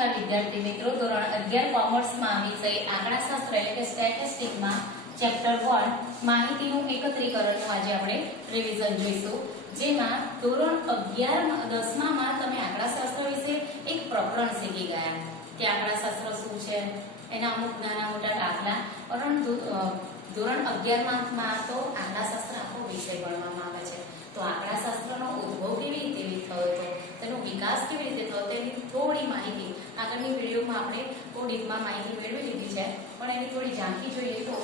નમસ્કાર વિદ્યાર્થી મિત્રો, ધોરણ 11 કોમર્સમાં વિષય આંકડાશાસ્ત્ર એટલે કે સ્ટેટિસ્ટિક્સમાં ચેપ્ટર 1 માહિતીનું એકત્રીકરણનું આજે આપણે રિવિઝન જોઈશું, જેમાં ધોરણ 11 10માં તમે આંકડાશાસ્ત્ર વિશે એક પ્રકરણ શીખી ગયા કે આંકડાશાસ્ત્ર શું છે, એના અમુક નાના મોટા દાખલા, પરંતુ ધોરણ 11માં તો આંકડાશાસ્ત્ર આખો વિષય ભણવામાં આવે છે. તો આંકડાશાસ્ત્રનો ઉદ્ભવ કેવી રીતે થયો હતો, તેનો વિકાસ કેવી રીતે થયો, તેની થોડી માહિતી આગળની વિડીયોમાં આપણે બહુ ડીપમાં માહિતી મેળવી લીધી છે, પણ એની થોડી ઝાંખી જોઈએ તો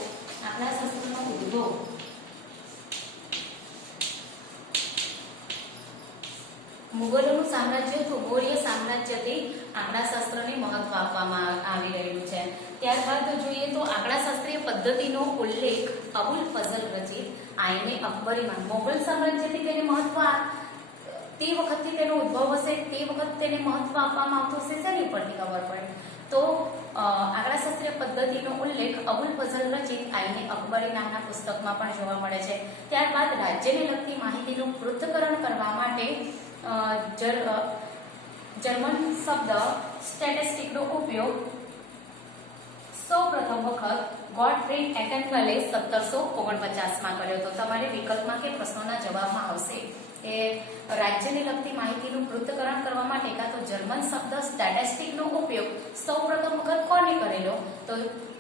આંકડાશાસ્ત્રનો ઉદ્ભવ મુગલોનું સામ્રાજ્ય હતું. મૌર્ય સામ્રાજ્યથી આંકડાશાસ્ત્રને મહત્વ આપવામાં આવી રહ્યું છે. ત્યારબાદ જોઈએ તો આંકડાશાસ્ત્રીય પદ્ધતિનો ઉલ્લેખ અબુલ ફઝલ રચિત આઈને અકબરીમાં મોગલ સામ્રાજ્યથી તેને મહત્વ તે વખતથી તેનો ઉદ્ભવ હશે, તે વખત તેને મહત્વ આપવામાં આવતું હશે. શેની પરથી ખબર પડે તો આંકડાશાસ્ત્રીય પદ્ધતિનો ઉલ્લેખ અબુલ ફઝલ રચિત આઈને અકબરી નામના પુસ્તકમાં પણ જોવા મળે છે. ત્યારબાદ રાજ્યને લગતી માહિતીનું પૃથ્થકરણ કરવા માટે જર્મન શબ્દ સ્ટેટિસ્ટિકનો ઉપયોગ સૌપ્રથમ વખત ગોટફ્રીડ એકેનવેલે 1749માં કર્યો હતો. તમારે વિકલ્પમાં કે પ્રશ્નોના જવાબમાં આવશે કે રાજ્યને લગતી માહિતીનું પૃથ્થકરણ કરવા માટે કાં તો જર્મન શબ્દ સ્ટેટિસ્ટિકનો ઉપયોગ સૌપ્રથમ વખત કોને કરેલો, તો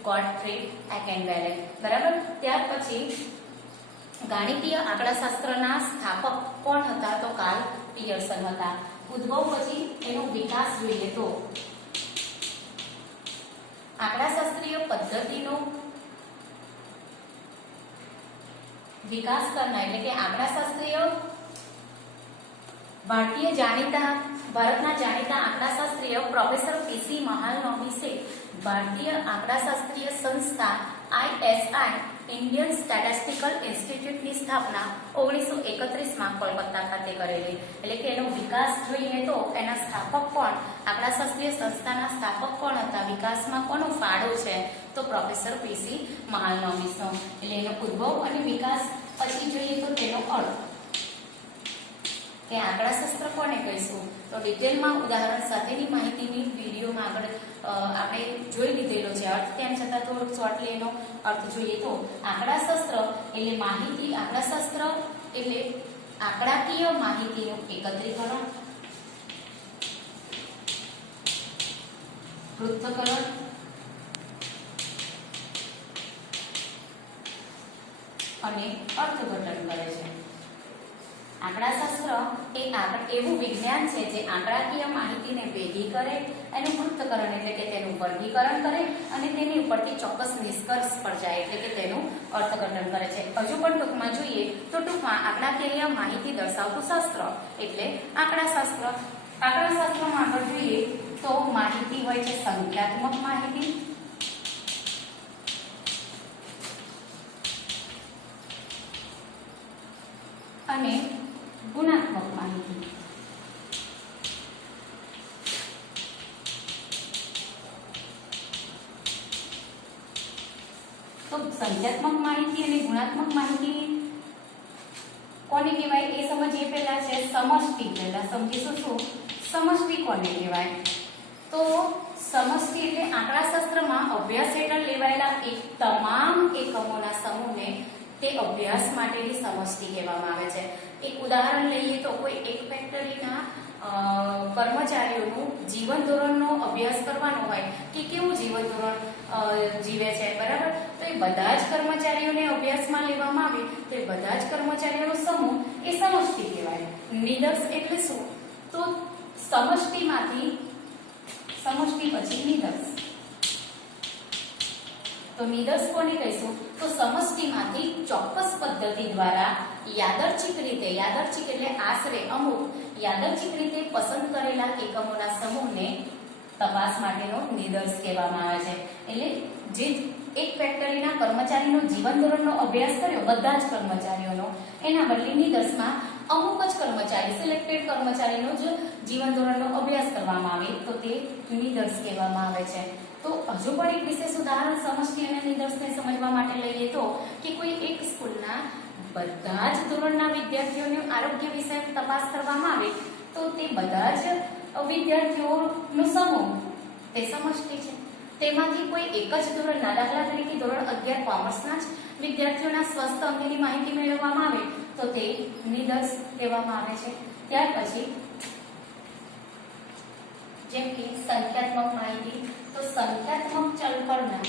ગોટફ્રીડ એકેનવેલે. બરાબર. ત્યાર પછી ગાણિતીય આંકડાશાસ્ત્રના સ્થાપક કોણ હતા, તો કાર્લ પિયર્સન હતા. ઉદ્ભવ પછી એનો વિકાસ જોઈએ તો આંકડાશાસ્ત્રીય પદ્ધતિનો વિકાસ કરનાર એટલે કે આંકડાશાસ્ત્રીય ભારતના જાણીતા આંકડાશાસ્ત્રીય પ્રોફેસર પીસી મહાલનોબિસે ભારતીય આંકડાશાસ્ત્રીય સંસ્થા ISI ઇન્ડિયન સ્ટેટિસ્ટિકલ ઇન્સ્ટિટ્યૂટની સ્થાપના 1931માં કોલકાતા ખાતે કરેલી. એટલે કે એનો વિકાસ જોઈએ તો એના સ્થાપક કોણ, આંકડાશાસ્ત્રીય સંસ્થાના સ્થાપક કોણ હતા, વિકાસમાં કોનો ફાળો છે, તો પ્રોફેસર પીસી મહાલનોબિસનો. એટલે એનો ઉદ્ભવ અને વિકાસ. પછી જોઈએ તો તેનો અર્થ કે આંકડાશાસ્ત્ર કોને કહીશું, તો ડિટેલમાં ઉદાહરણ સાથેની માહિતીની વિડીયોમાં આગળ આપણે જોઈ લીધેલો છે અર્થ. તેમ છતાં થોડુંક શોર્ટલી એનો અર્થ જોઈએ તો આંકડાશાસ્ત્ર એટલે માહિતી, આંકડાશાસ્ત્ર એટલે આંકડાકીય માહિતીનું એકત્રીકરણ, પૃથ્થકરણ અને અર્થઘટન કરે છે. આંકડાશાસ્ત્ર એ એવું વિજ્ઞાન છે જે આંકડાકીય માહિતીને ભેગી કરે, એનું પૃથ્થકરણ એટલે કે તેનું વર્ગીકરણ કરે અને તેની ઉપરથી ચોક્કસ નિષ્કર્ષ પર જાય એટલે કે તેનું અર્થઘટન કરે છે. હજુ પણ ટૂંકમાં જોઈએ તો ટૂંકમાં આંકડાકીય માહિતી દર્શાવતું શાસ્ત્ર એટલે આંકડાશાસ્ત્ર. આંકડાશાસ્ત્રમાં આગળ જોઈએ તો માહિતી હોય છે સંખ્યાત્મક માહિતી, અને ગુણાત્મક માહિતી. તો સંખ્યાત્મક માહિતી અને ગુણાત્મક માહિતી કોને કહેવાય એ સમજીએ. પહેલા છે સમષ્ટિ. પહેલા સમજીશું શું સમષ્ટિ કોને કહેવાય, તો સમષ્ટિ એટલે આંકડાશાસ્ત્રમાં અભ્યાસ હેઠળ લેવાયેલા તમામ એકમોના સમૂહને તે અભ્યાસ માટેની સમષ્ટિ કહેવામાં આવે છે. એક ઉદાહરણ લઈએ તો કોઈ એક ફેક્ટરીના કર્મચારીઓનું જીવન ધોરણનો અભ્યાસ કરવાનો હોય કે કેવું જીવન ધોરણ જીવે છે, બરાબર, તો એ બધા જ કર્મચારીઓને અભ્યાસમાં લેવામાં આવે તો એ બધા જ કર્મચારીઓનો સમૂહ એ સમષ્ટિ કહેવાય. નિદર્શ એટલે શું, તો સમષ્ટિ પછી નિદર્શ. તો નિદર્શ કોને કહીશું, તો સમષ્ટિમાંથી ચોક્કસ પદ્ધતિ દ્વારા યાદચ્છિક એટલે આશરે અમુક યાદચ્છિક રીતે પસંદ કરેલા એકમોના સમૂહને તપાસ માટેનો નિદર્શ કહેવામાં આવે છે. એટલે જે એક ફેક્ટરીના કર્મચારીનો જીવન ધોરણનો અભ્યાસ કર્યો, બધા જ કર્મચારીઓનો, એના બદલે નિદર્શમાં અમુક જ કર્મચારી, સિલેક્ટેડ કર્મચારીનો જ જીવન ધોરણનો અભ્યાસ કરવામાં આવે તો તે નિદર્શ કહેવામાં આવે છે. તો હજુ પણ એક વિશેષ ઉદાહરણ સમષ્ટિ અને નિદર્શને સમજવા માટે લઈએ તો કે કોઈ એક સ્કૂલના બધા જ ધોરણના વિદ્યાર્થીઓનું આરોગ્ય વિષયક તપાસ કરવામાં આવે તો તે બધા જ વિદ્યાર્થીઓનો સમૂહ તે સમષ્ટિ છે. તેમાંથી કોઈ એક જ ધોરણના, દાખલા તરીકે ધોરણ 11 કોમર્સના જ વિદ્યાર્થીઓના સ્વસ્થ અંગેની માહિતી મેળવવામાં આવે તો તે નિદર્શ કહેવામાં આવે છે. ત્યાર પછી જેમ કે સંખ્યાત્મક માહિતી, તો સંખ્યાત્મક ચલ પરના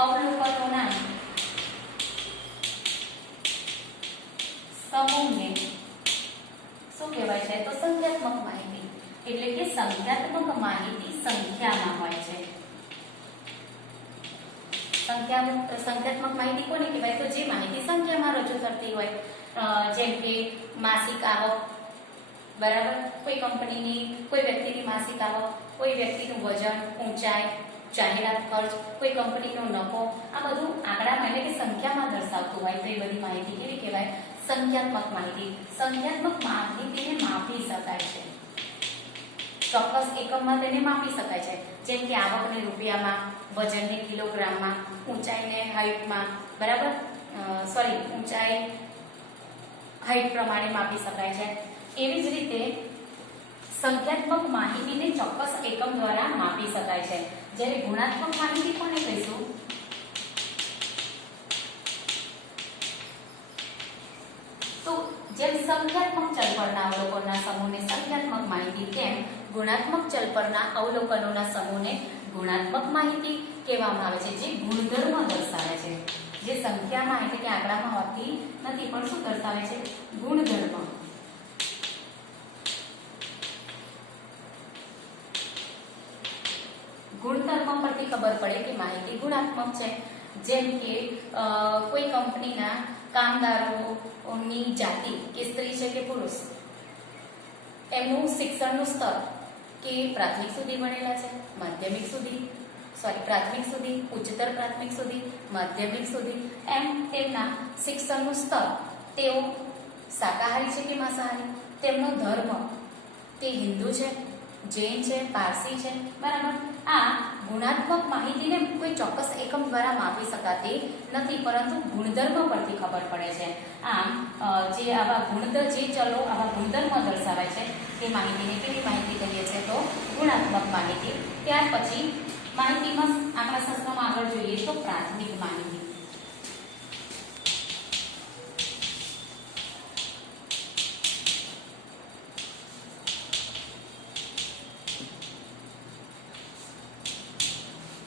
અવલોકનોના સમૂહને શું કહેવાય છે? તો સંખ્યાત્મક માહિતી. એટલે કે સંખ્યાત્મક માહિતી સંખ્યામાં હોય છે. સંખ્યાત્મક માહિતી કોને કહેવાય? તો જે માહિતી સંખ્યામાં રજૂ થતી હોય, જેમ કે માસિક આવક, બરાબર, કોઈ કંપનીની, કોઈ વ્યક્તિની માસિક આવક, કોઈ વ્યક્તિનું વજન, ઊંચાઈ, જાહેરાત ખર્ચ, કોઈ કંપનીનો નફો, આ બધું આંકડામાં એટલે કે સંખ્યામાં દર્શાવતું હોય તો એ બધી માહિતી કેવી કહેવાય? સંખ્યાત્મક માહિતી. સંખ્યાત્મક માહિતીને માપી શકાય છે, ચોક્કસ એકમમાં તેને માપી શકાય છે. જેમ કે આવકને રૂપિયામાં, વજનને કિલોગ્રામમાં, ઊંચાઈને હાઈટમાં, બરાબર, ઊંચાઈ હાઈટ પ્રમાણે માપી શકાય છે. એવી જ રીતે સંખ્યાત્મક માહિતીને ચોક્કસ એકમ દ્વારા માપી શકાય છે. જ્યારે ગુણાત્મક માહિતી કોને કહીશું? તો જેમ સંખ્યાત્મક ચલ પરના અવલોકનોના સમૂહને સંખ્યાત્મક માહિતી, તેમ ગુણાત્મક ચલ પરના અવલોકનોના સમૂહને ગુણાત્મક માહિતી કહેવામાં આવે છે, જે ગુણધર્મ દર્શાવે છે. જે સંખ્યામાં એટલે કે આંકડામાં હોતી નથી, પણ શું દર્શાવે છે? ગુણધર્મ. ગુણધર્મ પરથી ખબર પડે કે માહિતી ગુણાત્મક છે. જેમ કે કોઈ કંપનીના કામદારોની જાતિ, કે સ્ત્રી છે કે પુરુષ, એમનું શિક્ષણનું સ્તર, કે પ્રાથમિક સુધી ભણેલા છે, માધ્યમિક સુધી, પ્રાથમિક સુધી, ઉચ્ચતર પ્રાથમિક સુધી, માધ્યમિક સુધી, એમ તેમના શિક્ષણનું સ્તર, તેઓ શાકાહારી છે કે માંસાહારી, તેમનો ધર્મ, તે હિન્દુ છે, જૈન છે, પારસી છે, બરાબર. આ ગુણાત્મક માહિતીને કોઈ ચોક્કસ એકમ દ્વારા માપી શકાતી નથી, પરંતુ ગુણધર્મ પરથી ખબર પડે છે. આમ જે આવા ચલો આવા ગુણધર્મ દર્શાવે છે તે માહિતીને કેવી માહિતી કહીએ છીએ? તો ગુણાત્મક માહિતી. ત્યાર પછી માહિતીમાં આપણા શાસ્ત્રમાં આગળ જોઈએ તો પ્રાથમિક માહિતી.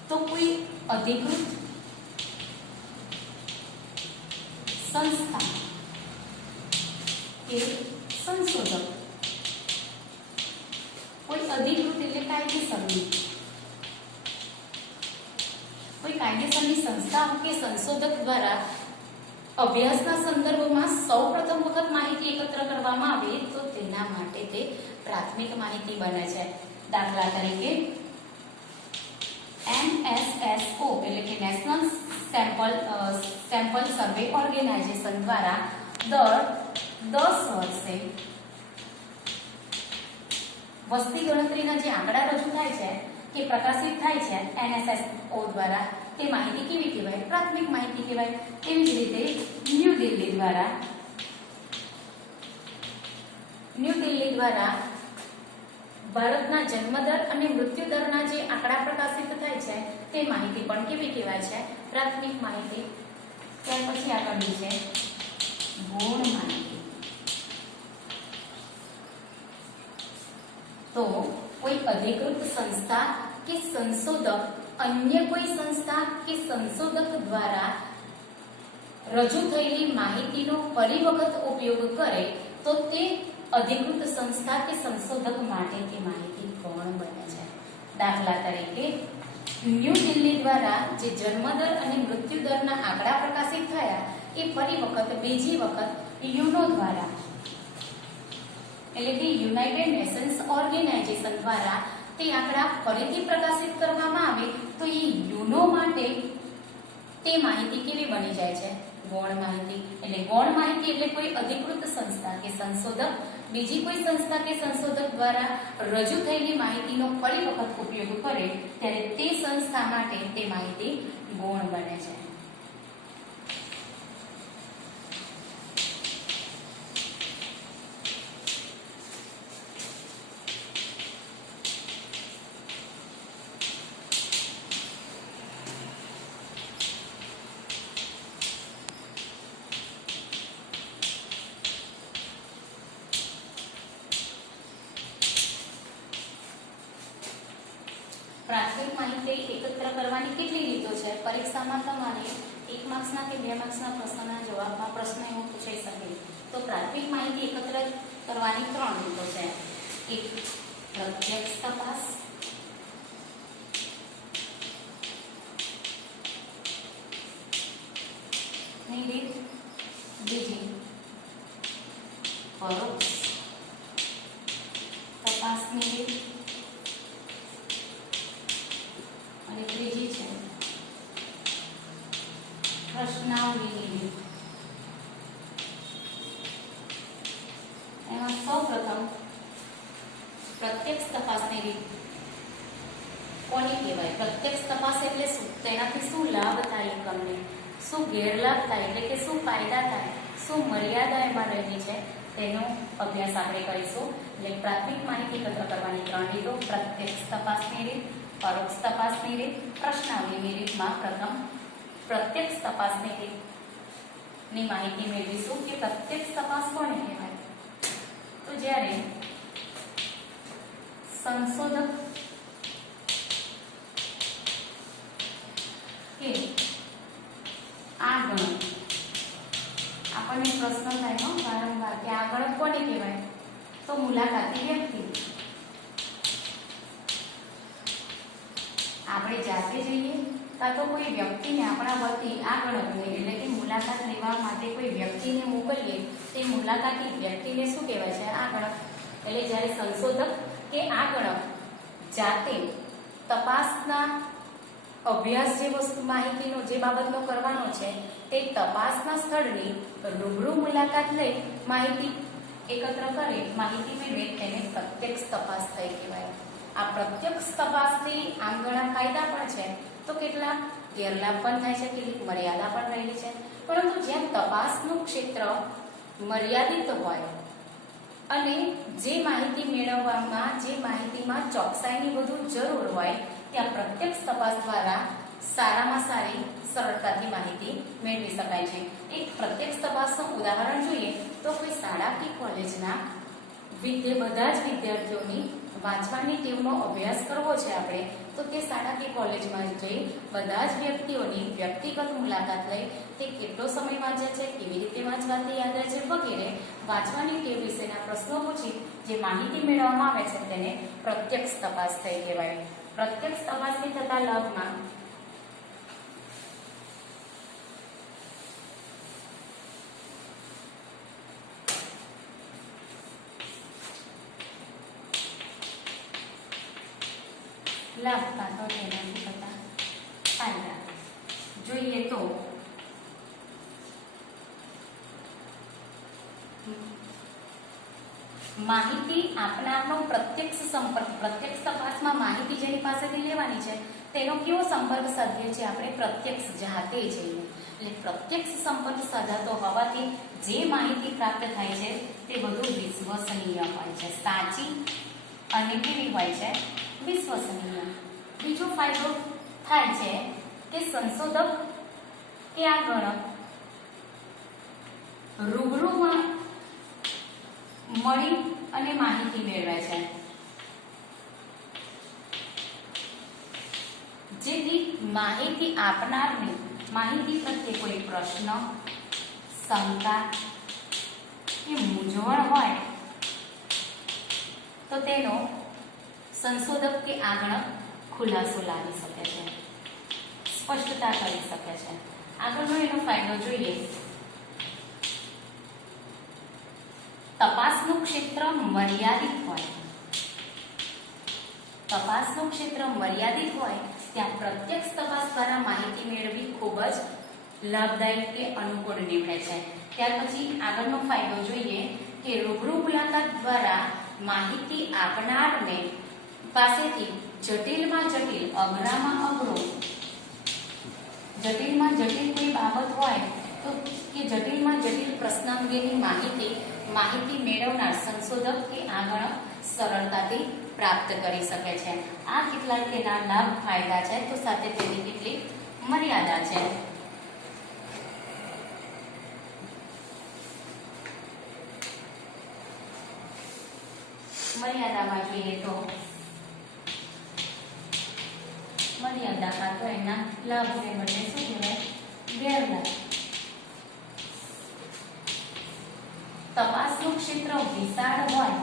તો કોઈ અધિકૃત સંસ્થા કે સંશોધક, કોઈ અધિકૃત એટલે કાયદેસરની, કોઈ કાયદેસરની સંસ્થા કે સંશોધક દ્વારા અભ્યાસના સંદર્ભમાં સૌપ્રથમ વખત માહિતી એકત્ર કરવામાં આવે તો તેના માટે તે પ્રાથમિક માહિતી બને છે. દાખલા તરીકે NSSO એટલે કે નેશનલ સેમ્પલ સર્વે ઓર્ગેનાઇઝેશન દ્વારા દર 10 વર્ષે વસ્તી ગણતરીના જે આંકડા રજૂ થાય છે કે પ્રકાશિત થાય છે NSSO દ્વારા, તે માહિતી કેવી કહેવાય? પ્રાથમિક માહિતી કહેવાય. તેવી જ રીતે ન્યૂ દિલ્હી દ્વારા ભારતના જન્મદર અને મૃત્યુદરના જે આંકડા પ્રકાશિત થાય છે તે માહિતી પણ કેવી કહેવાય છે? પ્રાથમિક માહિતી. ત્યાર પછી આગળની છે ગૌણ માહિતી. તો કોઈ અધિકૃત સંસ્થા કે સંશોધક અન્ય કોઈ સંસ્થા કે સંશોધક દ્વારા રજૂ થયેલી માહિતીનો ફરી વખત ઉપયોગ કરે તો તે અધિકૃત સંસ્થા કે સંશોધક માટે તે માહિતી ગૌણ બને છે. દાખલા તરીકે ન્યૂ દિલ્હી દ્વારા જે જન્મદર અને મૃત્યુદરના આંકડા પ્રકાશિત થયા એ ફરી વખત બીજી વખત યુનો દ્વારા એટલે કે યુનાઇટેડ નેશન્સ ઓર્ગેનાઇઝેશન દ્વારા તે આંકડા ફરીથી પ્રકાશિત કરવામાં આવે તો એ યુનો માટે તે માહિતી કેવી બની જાય છે? ગૌણ માહિતી. એટલે ગૌણ માહિતી એટલે કોઈ અધિકૃત સંસ્થા કે સંશોધક બીજી કોઈ સંસ્થા કે સંશોધક દ્વારા રજૂ થયેલી માહિતીનો ફરી વખત ઉપયોગ કરે ત્યારે તે સંસ્થા માટે તે માહિતી ગૌણ બને છે. કેટલી રીતો છે. પરીક્ષામાં તમારે 1 માર્ક્સના કે 2 માર્ક્સના પ્રશ્નના જવાબમાં પ્રશ્ન એવો પૂછાઈ શકે. તો પ્રાથમિક માહિતી એકત્ર કરવાની 3 રીતો છે. એક પ્રત્યક્ષ તપાસ, ની રીત, બીજી પરોક્ષ તપાસની રીત અને ત્રીજી છે પ્રશ્નાવલીની રીત. એમાં સૌપ્રથમ પ્રત્યક્ષ તપાસની રીત કોની કહેવાય? પ્રત્યક્ષ તપાસ એટલે શું? તેનાથી શું લાભ થાય એકમને, શું ગેરલાભ થાય એટલે કે શું ફાયદા થાય, શું મર્યાદા એમાં રહેલી છે તેનો અભ્યાસ આપણે કરીશું. એટલે પ્રાથમિક માહિતી એકત્ર કરવાની 3 રીતો: પ્રત્યક્ષ તપાસની રીત, પરોક્ષ તપાસની રીત, પ્રશ્નાવલીની રીતમાં પ્રથમ પ્રત્યક્ષ તપાસની રીતની માહિતી મેળવીશું કે પ્રત્યક્ષ તપાસ કોને કહેવાય? તો જ્યારે સંશોધક કે આગળ આપણને પ્રશ્ન થાય વારંવાર કે આગળ કોને કહેવાય? તો મુલાકાતી વ્યક્તિ. આપણે જાતે જઈએ કાં તો કોઈ વ્યક્તિને આપણા વતી આગળ એટલે કે મુલાકાત લેવા માટે કોઈ વ્યક્તિને મોકલીએ તે મુલાકાતી વ્યક્તિને શું કહેવાય છે? આગળ. એટલે જ્યારે સંશોધક કે આગળ જાતે તપાસના અભ્યાસ જે વસ્તુ માહિતીનો જે બાબતનો કરવાનો છે તે તપાસના સ્થળની રૂબરૂ મુલાકાત લઈ માહિતી એકત્ર કરે, માહિતી મેળવે તેને પ્રત્યક્ષ તપાસ થઈ કહેવાય. આ પ્રત્યક્ષ તપાસથી આમ ઘણા ફાયદા પણ છે તો કેટલાક ગેરલાભ પણ થાય છે, કેટલીક મર્યાદા પણ રહેલી છે. પરંતુ જ્યાં તપાસનું ક્ષેત્ર મર્યાદિત હોય અને જે માહિતી મેળવવામાં જે માહિતીમાં ચોકસાઈની વધુ જરૂર હોય ત્યાં પ્રત્યક્ષ તપાસ દ્વારા સારામાં સારી સરળતાથી માહિતી મેળવી શકાય છે. એક પ્રત્યક્ષ તપાસનું ઉદાહરણ જોઈએ તો કોઈ શાળા કે કોલેજના બધા જ વિદ્યાર્થીઓની વાંચવાની ટેવનો અભ્યાસ કરવો છે આપણે તો તે શાળા કે કોલેજમાં જઈ બધા જ વ્યક્તિઓની વ્યક્તિગત મુલાકાત લઈ તે કેટલો સમય વાંચે છે, કેવી રીતે વાંચવાથી યાદ રહે છે વગેરે વાંચવાની ટેવ વિશેના પ્રશ્નો પૂછી જે માહિતી મેળવવામાં આવે છે તેને પ્રત્યક્ષ તપાસ થઈ કહેવાય. પ્રત્યક્ષ તપાસથી થતા લાભમાં લાભ કાં તો તેનાથી થતા ફાયદા જોઈએ તો માહિતી આપનારનો પ્રત્યક્ષ સંપર્ક. પ્રત્યક્ષ તપાસમાં માહિતી જેની પાસેથી લેવાની છે તેનો કેવો સંપર્ક સાધીએ છીએ આપણે? પ્રત્યક્ષ જાતે જઈએ. એટલે પ્રત્યક્ષ સંપર્ક સાધાતો હોવાથી જે માહિતી પ્રાપ્ત થાય છે તે વધુ વિશ્વસનીય હોય છે, સાચી અને કેવી હોય છે? વિશ્વસનીય. બીજો ફાયદો થાય છે કે સંશોધક કે આગળ રૂબરૂમાં મળી અને માહિતી મેળવે છે જેથી માહિતી આપનારને માહિતી પ્રત્યે કોઈ પ્રશ્ન, શંકા કે મૂંઝવણ હોય તો તેનો સંશોધક કે આગળ ખુલાસો લાવી શકે છે, સ્પષ્ટતા કરી શકે છે. આગળનો એનો ફાયદો જોઈએ. તપાસનું ક્ષેત્ર મર્યાદિત હોય. તપાસનું ક્ષેત્ર મર્યાદિત હોય ત્યાં પ્રત્યક્ષ તપાસ દ્વારા માહિતી મેળવવી ખૂબ જ લાભદાયક કે અનુકૂળ નીવડે છે. ત્યાર પછી આગળનો ફાયદો જોઈએ કે રૂબરૂ મુલાકાત દ્વારા માહિતી આપનારને પાસેથી જટિલમાં જટિલ, અઘરામાં અઘરો, જટિલમાં જટિલ કોઈ બાબત હોય તો કે જટિલમાં જટિલ પ્રશ્ન અંગેની માહિતી મેળવનાર સંશોધક કે આગળ સરળતાથી પ્રાપ્ત કરી શકે છે. આ કેટલાક તેના લાભ ફાયદા છે તો સાથે તેની કેટલીક મર્યાદા છે. મર્યાદામાં જોઈએ તો મર્યાદા કાં તો એના લાભને બદલે શું કહેવાય? ગેરલાભ. તપાસનું ક્ષેત્ર વિશાળ હોય,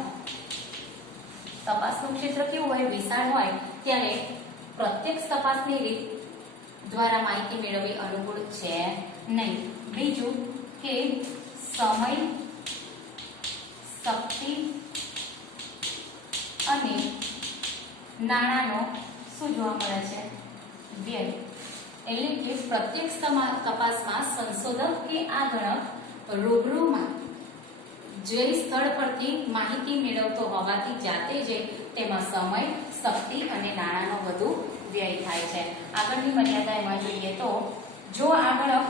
તપાસનું ક્ષેત્ર કેવું હોય? વિશાળ હોય ત્યારે પ્રત્યક્ષ તપાસની રીત દ્વારા માહિતી મેળવવી અનુકૂળ છે નહીં. બીજું કે સમય, શક્તિ અને નાણાંનો શું જોવા મળે છે? વ્યય. એટલે કે પ્રત્યક્ષ તપાસમાં સંશોધક કે આગળક રૂબરૂમાં જે સ્થળ પરથી માહિતી મેળવતો હોવાથી જાતે જ તેમાં સમય, શક્તિ અને નાણાંનો વધુ વ્યય થાય છે. આગળની મર્યાદા એમાં જોઈએ તો જો આગળક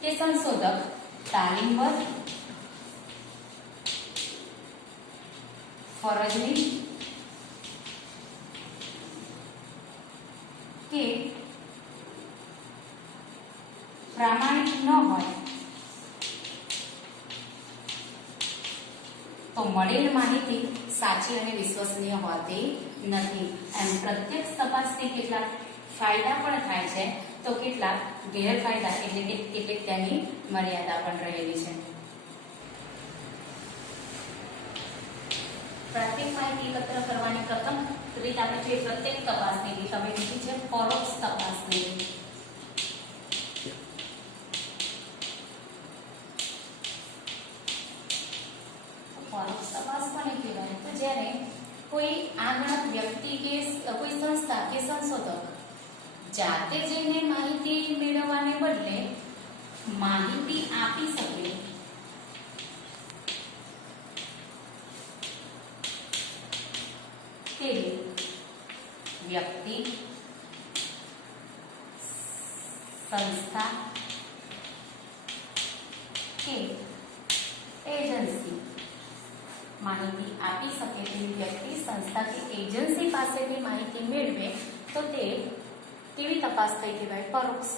કે સંશોધક તાલીમબદ્ધ, ફરજની કે પ્રામાણિક ન હોય તો મળેલ માહિતી સાચી અને વિશ્વસનીય હોતી નથી. એમ પ્રત્યક્ષ તપાસથી કેટલાક ફાયદા પણ થાય છે તો કેટલાક ગેરફાયદા એટલે કે કેટલીક તેની મર્યાદા પણ રહેલી છે. પ્રાથમિક માહિતી એકત્ર કરવાની પ્રથમ રીત આપણે જોઈએ પ્રત્યક્ષ તપાસની રીત. હવે બીજી છે પરોક્ષ તપાસની રીત. પરોક્ષ તપાસ કોને કહેવાય? તો જ્યારે કોઈ આગળક વ્યક્તિ કે કોઈ સંસ્થા કે સંશોધક જાતે જઈને માહિતી મેળવવાને બદલે માહિતી આપી શકે તેવી વ્યક્તિ, સંસ્થા કે એજન્સી માહિતી આપી શકે તેવી વ્યક્તિ, સંસ્થા કે એજન્સી પાસેથી માહિતી મેળવે તો તે કેવી તપાસ થઈ કહેવાય? પરોક્ષ.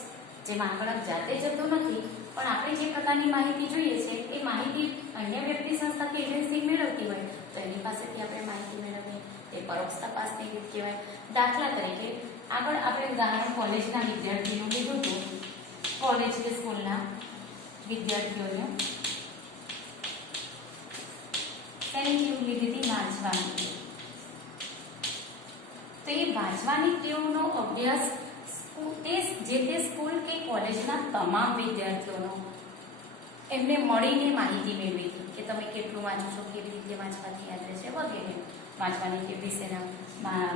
જેમાં આગળક જાતે જતો નથી પણ આપણે જે પ્રકારની માહિતી જોઈએ છે એ માહિતી અન્ય વ્યક્તિ, સંસ્થા કે એજન્સી મેળવતી હોય તો એની પાસેથી આપણે માહિતી મેળવીએ તે પરોક્ષ તપાસની રીત કહેવાય. દાખલા તરીકે આગળ આપણે ઉદાહરણ કોલેજના વિદ્યાર્થીનું લીધું હતું. કોલેજ કે સ્કૂલના વિદ્યાર્થીઓને તેની ટેવ લીધી હતી વાંચવાની. તો એ વાંચવાની ટેવનો અભ્યાસ જે તે સ્કૂલ કે કોલેજના તમામ વિદ્યાર્થીઓનો એમને મળીને માહિતી મેળવી હતી કે તમે કેટલું વાંચો છો, કેવી રીતે વાંચવાથી યાદ રહેશે વગેરે. વાંચવાની ટેવ વિશેના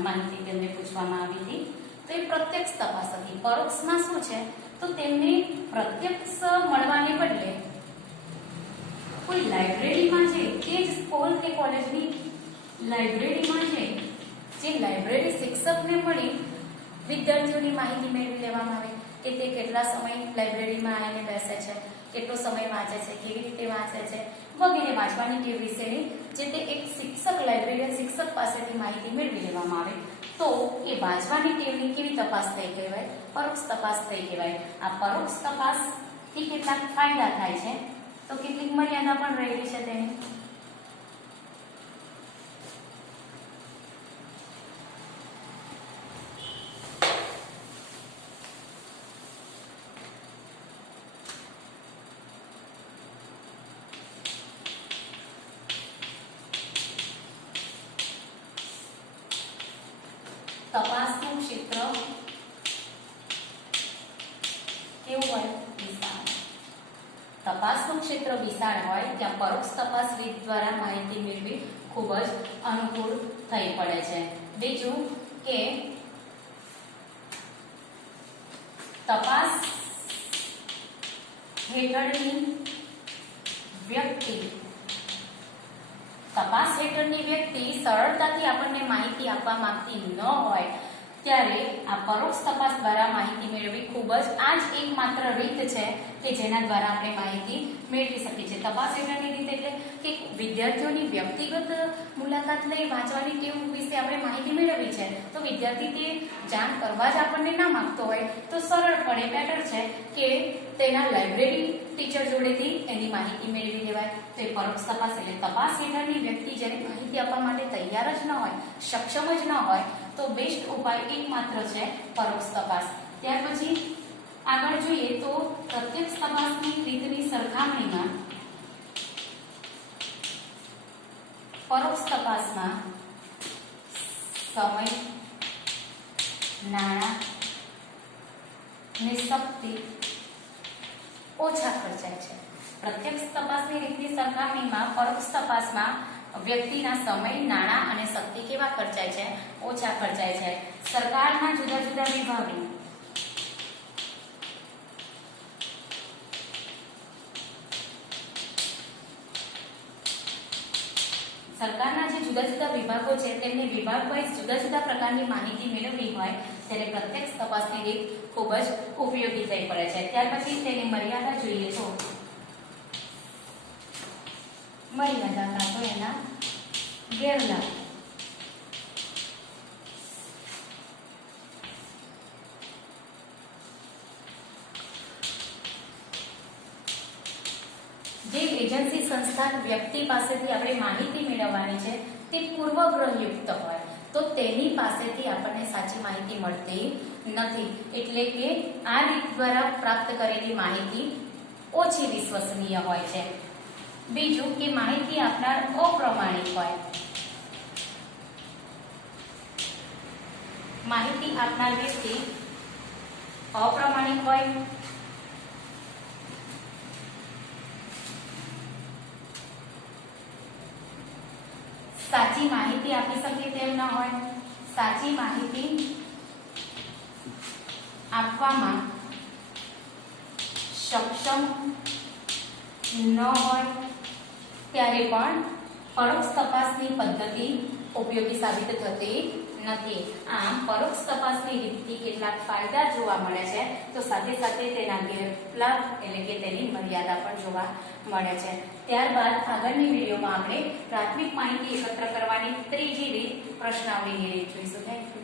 માહિતી તેમને પૂછવામાં આવી હતી. તો એ પ્રત્યક્ષ તપાસ હતી. પરોક્ષમાં શું છે? તો તેમને પ્રત્યક્ષ મળવાને બદલે કોઈ લાઇબ્રેરીમાં છે તે જ સ્કૂલ કે કોલેજની લાઇબ્રેરીમાં છે જે લાઇબ્રેરી શિક્ષકને મળી વિદ્યાર્થીઓની માહિતી મેળવી લેવામાં આવે કે તે કેટલા સમય લાઇબ્રેરીમાં આવીને બેસે છે, કેટલો સમય વાંચે છે, કેવી રીતે વાંચે છે વગેરે. વાંચવાની ટેવ વિશેની જે તે એક શિક્ષક લાઇબ્રેરિયન શિક્ષક પાસેથી માહિતી મેળવી લેવામાં આવે તો એ વાંચવાની ટેવની કેવી તપાસ થઈ કહેવાય? પરોક્ષ તપાસ થઈ કહેવાય. આ પરોક્ષ તપાસથી કેટલાક ફાયદા થાય છે તો કેટલીક મર્યાદા પણ રહેલી છે તેની. તપાસનું ક્ષેત્ર કેવું હોય? વિશાળ. તપાસનું ક્ષેત્ર વિશાળ હોય ત્યાં પરોક્ષ તપાસ રીત દ્વારા માહિતી મેળવી ખૂબ જ અનુકૂળ થઈ પડે છે. બીજું કે તપાસ હેઠળની વ્યક્તિ સરળતાથી આપણને માહિતી આપવા માંગતી ન હોય ત્યારે આ પરોક્ષ તપાસ દ્વારા માહિતી મેળવવી ખૂબ જ આ જ એકમાત્ર રીત છે કે જેના દ્વારા આપણે માહિતી મેળવી શકીએ છીએ. તપાસ હેઠળની રીત એટલે કે વિદ્યાર્થીઓની વ્યક્તિગત મુલાકાત લઈ વાંચવાની ટેવ વિશે આપણે માહિતી મેળવવી છે તો વિદ્યાર્થી તે જાણ કરવા જ આપણને ના માંગતો હોય તો સરળપણે બેટર છે કે તેના લાઇબ્રેરી ટીચર જોડેથી એની માહિતી મેળવી લેવાય. તો એ પરોક્ષ તપાસ એટલે તપાસ હેઠળની વ્યક્તિ જ્યારે માહિતી આપવા માટે તૈયાર જ ન હોય, સક્ષમ જ ન હોય તો બેસ્ટ ઉપાય એકમાત્ર છે પરોક્ષ તપાસ. ત્યાર પછી આગળ જોઈએ તો પ્રત્યક્ષ તપાસની રીતની સરખામણીમાં પરોક્ષ તપાસમાં સમય, નાણાં ને શક્તિ ઓછા ખર્ચાય છે. પ્રત્યક્ષ તપાસની રીતની સરખામણીમાં પરોક્ષ તપાસમાં વ્યક્તિના સમય, નાણાં અને શક્તિ કેવા ખર્ચાય છે? ઓછા ખર્ચાય છે. સરકારના જુદા જુદા વિભાગો સરકારના જે જુદા જુદા વિભાગો છે તેમને વિભાગ વાઇઝ જુદા જુદા પ્રકારની માહિતી મેળવવી હોય ત્યારે પ્રત્યક્ષ તપાસની રીત ખૂબ જ ઉપયોગી થઈ પડે છે. ત્યાર પછી તેની મર્યાદા જોઈએ તો મર્યાદા કાં તો એના ગેરલાભ. જે એજન્સી સંસ્થાન વ્યક્તિ પાસેથી આપણે માહિતી મેળવવાની છે તે પૂર્વગ્રહયુક્ત હોય તો તેની પાસેથી આપણને સાચી માહિતી મળતી નથી. એટલે કે આ રીત દ્વારા પ્રાપ્ત કરેલી માહિતી ઓછી વિશ્વસનીય હોય છે. બીજું કે માહિતી આપનાર અપ્રામાણિક હોય. માહિતી આપનાર વ્યક્તિ અપ્રામાણિક હોય, સાચી માહિતી આપી શકે તેમ ન હોય, સાચી માહિતી આપવામાં સક્ષમ ન હોય ત્યારે પણ પરોક્ષ તપાસની પદ્ધતિ ઉપયોગી સાબિત થતી નથી. આમ પરોક્ષ તપાસની રીતથી કેટલાક ફાયદા જોવા મળે છે તો સાથે સાથે તેના ગેરલાભ એટલે કે તેની મર્યાદા પણ જોવા મળે છે. ત્યારબાદ આગળની વિડીયોમાં આપણે પ્રાથમિક માહિતી એકત્ર કરવાની ત્રીજી રીત પ્રશ્નાવલીની રીત જોઈશું. Thank you.